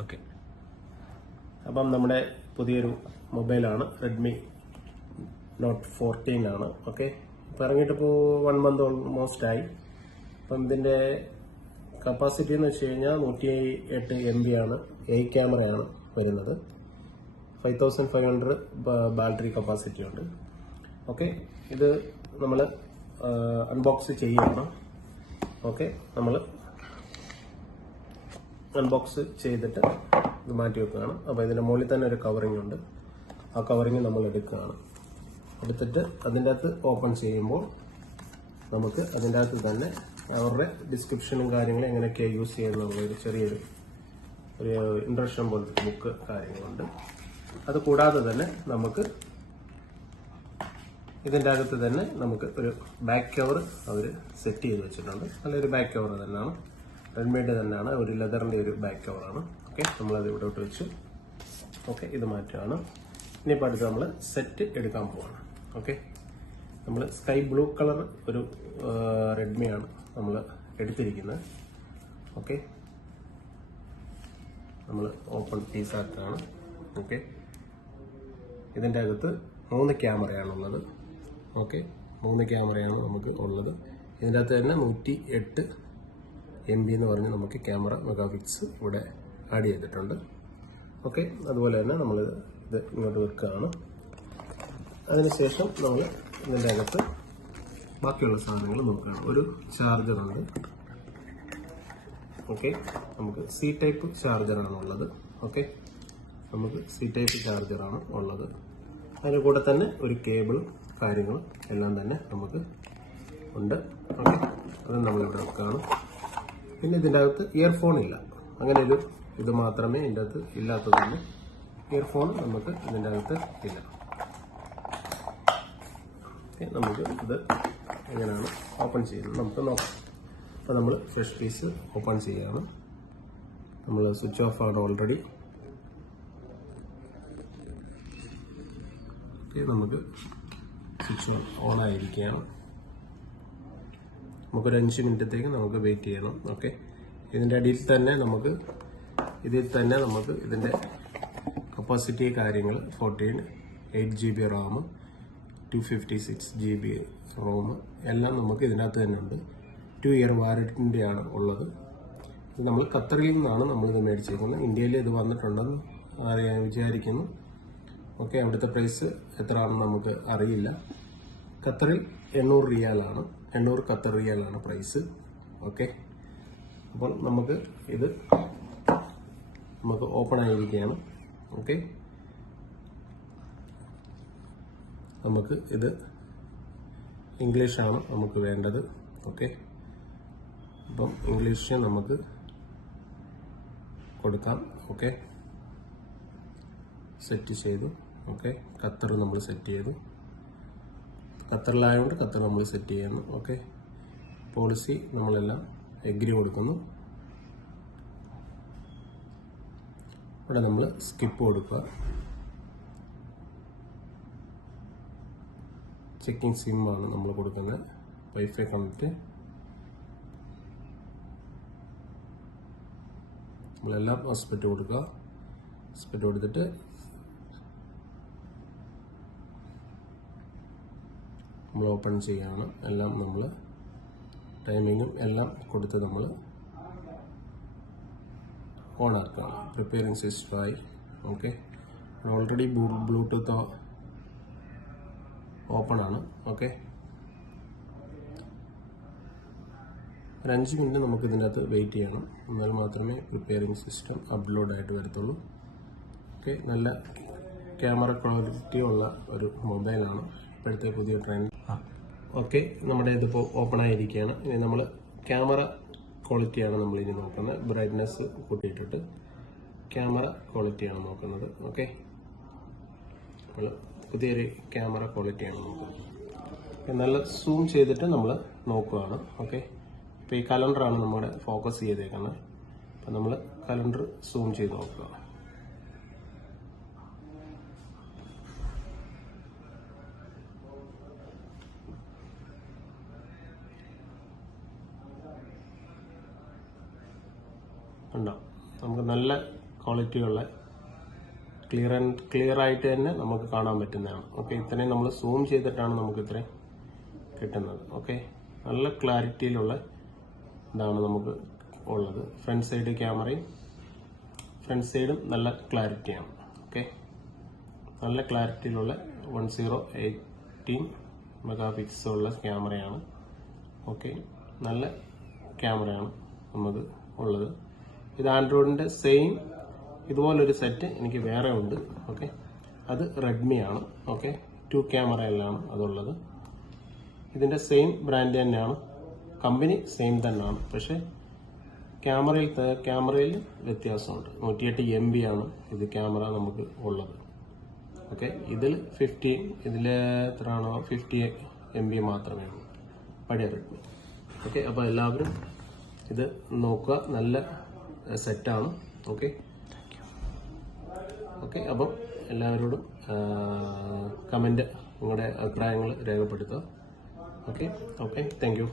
Okay, അപ്പം നമ്മുടെ പുതിയൊരു മൊബൈലാണ് റെഡ്മി നോട്ട് 14 ആണ്. ഓക്കെ, ഇപ്പോൾ ഇറങ്ങിയിട്ടിപ്പോൾ 1 മന്ത് ഓൾമോസ്റ്റ് ആയി. അപ്പം ഇതിൻ്റെ കപ്പാസിറ്റി എന്ന് വെച്ച് കഴിഞ്ഞാൽ 108 MB ആണ്. 8 ക്യാമറയാണ് വരുന്നത്. 5500 ബാറ്ററി കപ്പാസിറ്റി ഉണ്ട്. ഓക്കെ, ഇത് നമ്മൾ അൺബോക്സ് ചെയ്യുകയാണ്. ഓക്കെ, നമ്മൾ അൺബോക്സ് ചെയ്തിട്ട് ഇത് മാറ്റി വെക്കുകയാണ്. അപ്പോൾ ഇതിൻ്റെ മുകളിൽ തന്നെ ഒരു കവറിങ് ഉണ്ട്. ആ കവറിങ് നമ്മൾ എടുക്കുകയാണ്. എടുത്തിട്ട് അതിൻ്റെ അകത്ത് ഓപ്പൺ ചെയ്യുമ്പോൾ നമുക്ക് അതിൻ്റെ അകത്ത് തന്നെ അവരുടെ ഡിസ്ക്രിപ്ഷനും കാര്യങ്ങളും എങ്ങനെയൊക്കെയാണ് യൂസ് ചെയ്യുന്നൊരു ചെറിയൊരു ഇൻട്രൊഡക്ഷൻ പോലത്തെ ബുക്ക് കാര്യങ്ങളുണ്ട്. അത് കൂടാതെ തന്നെ നമുക്ക് ഇതിൻ്റെ അകത്ത് തന്നെ നമുക്ക് ഒരു ബാക്ക് കവർ അവർ സെറ്റ് ചെയ്ത് വെച്ചിട്ടുണ്ട്. നല്ലൊരു ബാക്ക് കവർ തന്നെയാണ്, റെഡ്മിയുടെ തന്നെയാണ്, ഒരു ലെതറിൻ്റെ ഒരു ബാക്ക് കവറാണ്. ഓക്കെ, നമ്മളത് ഇവിടോട്ട് വെച്ചു. ഓക്കെ, ഇത് മാറ്റുകയാണ്. ഇനിയിപ്പോൾ അടുത്ത് നമ്മൾ സെറ്റ് എടുക്കാൻ പോവാണ്. ഓക്കെ, നമ്മൾ സ്കൈ ബ്ലൂ കളർ ഒരു റെഡ്മിയാണ് നമ്മൾ എടുത്തിരിക്കുന്നത്. ഓക്കെ, നമ്മൾ ഓപ്പൺ പീസ് ആക്കുകയാണ്. ഓക്കെ, ഇതിൻ്റെ അകത്ത് 3 ക്യാമറയാണുള്ളത്. ഓക്കെ, 3 ക്യാമറയാണ് നമുക്ക് ഉള്ളത്. ഇതിൻ്റെ അകത്ത് തന്നെ 108 MB എന്ന് പറഞ്ഞ് നമുക്ക് ക്യാമറ മെഗാപിക്സ് ഇവിടെ ആഡ് ചെയ്തിട്ടുണ്ട്. ഓക്കെ, അതുപോലെ തന്നെ നമ്മൾ ഇത് ഇങ്ങോട്ട് വെക്കുകയാണ്. അതിനുശേഷം നമ്മൾ ഇതിൻ്റെ അകത്ത് ബാക്കിയുള്ള സാധനങ്ങൾ നോക്കുകയാണ്. ഒരു ചാർജറുണ്ട്. ഓക്കെ, നമുക്ക് സി ടൈപ്പ് ചാർജറാണ് ഉള്ളത്. ഓക്കെ, നമുക്ക് സി ടൈപ്പ് ചാർജറാണ് ഉള്ളത്. അതിന് കൂടെ തന്നെ ഒരു കേബിളും കാര്യങ്ങളും എല്ലാം തന്നെ നമുക്ക് ഉണ്ട്. ഓക്കെ, അത് നമ്മളിവിടെ വെക്കുകയാണ്. പിന്നെ ഇതിൻ്റെ അകത്ത് ഇയർഫോൺ ഇല്ല. അങ്ങനെ ഒരു ഇത് മാത്രമേ ഇതിൻ്റെ അകത്ത് ഇല്ലാത്തതുള്ളൂ. ഇയർഫോൺ നമുക്ക് ഇതിൻ്റെ അകത്ത് ഇല്ല. ഓക്കെ, നമുക്ക് ഇത് എങ്ങനെയാണ് ഓപ്പൺ ചെയ്യുന്നത് നമുക്ക് നോക്കാം. അപ്പോൾ നമ്മൾ ഫസ്റ്റ് പീസ് ഓപ്പൺ ചെയ്യുകയാണ്. നമ്മൾ സ്വിച്ച് ഓഫ് ആണ് ഓൾറെഡി. ഓക്കെ, നമുക്ക് സ്വിച്ച് ഓൺ ആയിരിക്കുകയാണ്. നമുക്കൊരു 5 മിനിറ്റത്തേക്ക് നമുക്ക് വെയിറ്റ് ചെയ്യണം. ഓക്കെ, ഇതിൻ്റെ അടിയിൽ തന്നെ നമുക്ക് ഇതിൻ്റെ കപ്പാസിറ്റി കാര്യങ്ങൾ 8 GB റാം, 256 GB റോം എല്ലാം നമുക്ക് ഇതിനകത്ത് തന്നെ ഉണ്ട്. 2 ഇയർ വാറന്റിയാണ് ഉള്ളത്. ഇത് നമ്മൾ ഖത്തറിൽ നിന്നാണ് നമ്മളിത് മേടിച്ചേക്കുന്നത്. ഇന്ത്യയിൽ ഇത് വന്നിട്ടുണ്ടെന്ന് വിചാരിക്കുന്നു. ഓക്കെ, അവിടുത്തെ പ്രൈസ് എത്രയാണെന്ന് നമുക്ക് അറിയില്ല. ഖത്തറിൽ 800 റിയാലാണ്, 800 ഖത്തർ റിയാലാണ് പ്രൈസ്. ഓക്കെ, അപ്പോൾ നമുക്ക് ഓപ്പൺ ആയിരിക്കുകയാണ്. ഓക്കെ, നമുക്ക് ഇത് ഇംഗ്ലീഷാണ് നമുക്ക് വേണ്ടത്. ഓക്കെ, അപ്പം ഇംഗ്ലീഷ് നമുക്ക് കൊടുക്കാം. ഓക്കെ, സെറ്റ് ചെയ്തു. ഓക്കെ, ഖത്തർ നമ്മൾ സെറ്റ് ചെയ്തു. ഖത്തറിലായതുകൊണ്ട് ഖത്തർ നമ്മൾ സെറ്റ് ചെയ്യുന്നു. ഓക്കെ, പോളിസി നമ്മളെല്ലാം എഗ്രി കൊടുക്കുന്നു. ഇവിടെ നമ്മൾ സ്കിപ്പ് കൊടുക്കുക. ചെക്കിംഗ് സിമ്മാണ് നമ്മൾ കൊടുക്കുന്നത്. വൈഫൈ കണക്റ്റ് നമ്മളെല്ലാം ഹോസ്പിറ്റൽ കൊടുക്കുക. ഹോസ്പിറ്റൽ കൊടുത്തിട്ട് നമ്മൾ ഓപ്പൺ ചെയ്യുകയാണ്. എല്ലാം നമ്മൾ ടൈമിങ്ങും എല്ലാം കൊടുത്ത് നമ്മൾ ഓൺ ആക്കുകയാണ്. പ്രിപ്പയറിംഗ് സിസ്റ്റമായി. ഓക്കെ, ഓൾറെഡി ബ്ലൂടൂത്ത് ഓപ്പൺ ആണ്. ഓക്കെ, ഒരു 5 മിനിറ്റ് നമുക്ക് ഇതിനകത്ത് വെയിറ്റ് ചെയ്യണം. എന്നാൽ മാത്രമേ പ്രിപ്പയറിംഗ് സിസ്റ്റം അപ്ലോഡായിട്ട് വരത്തുള്ളൂ. ഓക്കെ, നല്ല ക്യാമറ ക്വാളിറ്റി ഉള്ള ഒരു മൊബൈലാണ് ഇപ്പോഴത്തെ പുതിയ ട്രെൻഡ്. ഓക്കെ, നമ്മുടെ ഇതിപ്പോൾ ഓപ്പൺ ആയിരിക്കുകയാണ്. ഇനി നമ്മൾ ക്യാമറ ക്വാളിറ്റിയാണ് നമ്മളിനി നോക്കുന്നത്. ബ്രൈറ്റ്നെസ് കൂട്ടിയിട്ടിട്ട് ക്യാമറ ക്വാളിറ്റിയാണ് നോക്കുന്നത്. ഓക്കെ, നമ്മൾ പുതിയൊരു ക്യാമറ ക്വാളിറ്റിയാണ് നോക്കുന്നത്. നല്ല സൂം ചെയ്തിട്ട് നമ്മൾ നോക്കുകയാണ്. ഓക്കെ, ഇപ്പോൾ ഈ കലണ്ടറാണ് നമ്മുടെ ഫോക്കസ് ചെയ്തേക്കുന്നത്. അപ്പം നമ്മൾ കലണ്ടർ സൂം ചെയ്ത് നോക്കുക. ഉണ്ടോ, നമുക്ക് നല്ല ക്വാളിറ്റിയുള്ള ക്ലിയർ ആയിട്ട് തന്നെ നമുക്ക് കാണാൻ പറ്റുന്നതാണ്. ഓക്കെ, ഇത്രയും നമ്മൾ സൂം ചെയ്തിട്ടാണ് നമുക്ക് ഇത്രയും കിട്ടുന്നത്. ഓക്കെ, നല്ല ക്ലാരിറ്റിയിലുള്ള ഇതാണ് നമുക്ക് ഉള്ളത്. ഫ്രണ്ട് സൈഡ് ക്യാമറയും ഫ്രണ്ട് സൈഡും നല്ല ക്ലാരിറ്റിയാണ്. ഓക്കെ, നല്ല ക്ലാരിറ്റിയിലുള്ള 1018 മെഗാ പിക്സലുള്ള ക്യാമറയാണ്. ഓക്കെ, നല്ല ക്യാമറയാണ് നമുക്ക് ഉള്ളത്. ഇത് ആൻഡ്രോയിഡിൻ്റെ സെയിം ഇതുപോലൊരു സെറ്റ് എനിക്ക് വേറെ ഉണ്ട്. ഓക്കെ, അത് റെഡ്മി ആണ്. ഓക്കെ, 2 ക്യാമറയിലാണ് അതുള്ളത്. ഇതിൻ്റെ സെയിം ബ്രാൻഡ് തന്നെയാണ്, കമ്പനി സെയിം തന്നെയാണ്. പക്ഷേ ക്യാമറയിൽ വ്യത്യാസമുണ്ട്. 108 MB ആണ് ഇത് ക്യാമറ നമുക്ക് ഉള്ളത്. ഓക്കെ, ഇതിൽ എത്രയാണോ 50 MB മാത്രമേ ഉള്ളൂ പഴയ റെഡ്മി. ഓക്കെ, അപ്പോൾ എല്ലാവരും ഇത് നോക്കുക, നല്ല സെറ്റാണ്. ഓക്കെ ഓക്കെ, അപ്പം എല്ലാവരോടും കമൻറ്റ് നിങ്ങളുടെ അഭിപ്രായങ്ങൾ രേഖപ്പെടുത്തുക. Okay okay, thank you.